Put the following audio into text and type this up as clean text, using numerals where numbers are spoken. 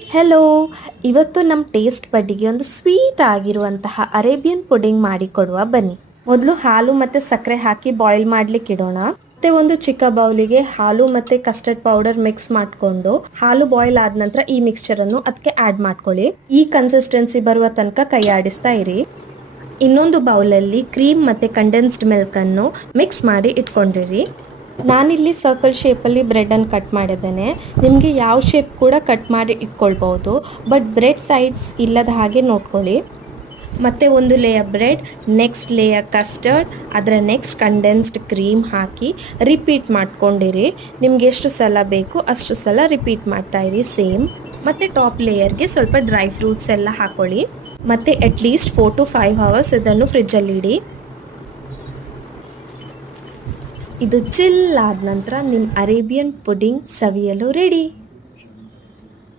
Hello, ಇವತ್ತು ನಮ್ಮ taste ಬಡ್ಡಿಗೆ ಒಂದು ಸ್ವೀಟ್ ಆಗಿರುವಂತಹ ಅರೇಬಿಯನ್ ಪುಡಿಂಗ್ ಮಾಡಿಕೊಡುವ ಬನ್ನಿ. ಮೊದಲು ಹಾಲು ಮತ್ತು ಸಕ್ಕರೆ ಹಾಕಿ ಬಾಯ್ಲ್ ಮಾಡ್ಲಿಕ್ಕೆ ಇಡೋಣ. ಮತ್ತೆ ಒಂದು ಚಿಕ್ಕ ಬೌಲಿಗೆ ಹಾಲು ಮತ್ತು ಕಸ್ಟರ್ಡ್ ಪೌಡರ್ ಮಿಕ್ಸ್ ಮಾಡಿಕೊಂಡು ಹಾಲು ಬಾಯ್ಲ್ ಆದ ನಂತರ ಈ ಮಿಕ್ಸ್ಚರ್ ಅನ್ನು ಅದಕ್ಕೆ ಆಡ್ ಮಾಡ್ಕೊಳ್ಳಿ. ಈ ಕನ್ಸಿಸ್ಟೆನ್ಸಿ ಬರುವ ತನಕ ಕೈ ಆಡಿಸ್ತಾ ಇರಿ. ಇನ್ನೊಂದು ಬೌಲಲ್ಲಿ ಕ್ರೀಮ್ ಮತ್ತು ಕಂಡೆನ್ಸ್ಡ್ ಮಿಲ್ಕ್ ಅನ್ನು ಮಿಕ್ಸ್ ಮಾಡಿ ಇಟ್ಕೊಂಡಿರಿ. ನಾನಿಲ್ಲಿ ಸರ್ಕಲ್ ಶೇಪಲ್ಲಿ ಬ್ರೆಡನ್ನು ಕಟ್ ಮಾಡಿದ್ದೇನೆ. ನಿಮಗೆ ಯಾವ ಶೇಪ್ ಕೂಡ ಕಟ್ ಮಾಡಿ ಇಟ್ಕೊಳ್ಬೋದು, ಬಟ್ ಬ್ರೆಡ್ ಸೈಡ್ಸ್ ಇಲ್ಲದ ಹಾಗೆ ನೋಡ್ಕೊಳ್ಳಿ. ಮತ್ತು ಒಂದು layer bread, next layer custard, ಅದರ ನೆಕ್ಸ್ಟ್ ಕಂಡೆನ್ಸ್ಡ್ ಕ್ರೀಮ್ ಹಾಕಿ ರಿಪೀಟ್ ಮಾಡ್ಕೊಂಡಿರಿ. ನಿಮ್ಗೆ ಎಷ್ಟು ಸಲ ಬೇಕು ಅಷ್ಟು ಸಲ ರಿಪೀಟ್ ಮಾಡ್ತಾಯಿರಿ ಸೇಮ್. ಮತ್ತು ಟಾಪ್ ಲೇಯರ್ಗೆ ಸ್ವಲ್ಪ ಡ್ರೈ ಫ್ರೂಟ್ಸ್ ಎಲ್ಲ ಹಾಕೊಳ್ಳಿ. ಮತ್ತು ಅಟ್ಲೀಸ್ಟ್ 4 to 5 hours ಇದನ್ನು ಫ್ರಿಜ್ಜಲ್ಲಿ ಇಡಿ. ಇದು ಚಿಲ್ ಆದ ನಂತರ ನಿಮ್ಮ ಅರೇಬಿಯನ್ ಪುಡಿಂಗ್ ಸವಿಯಲು ರೆಡಿ.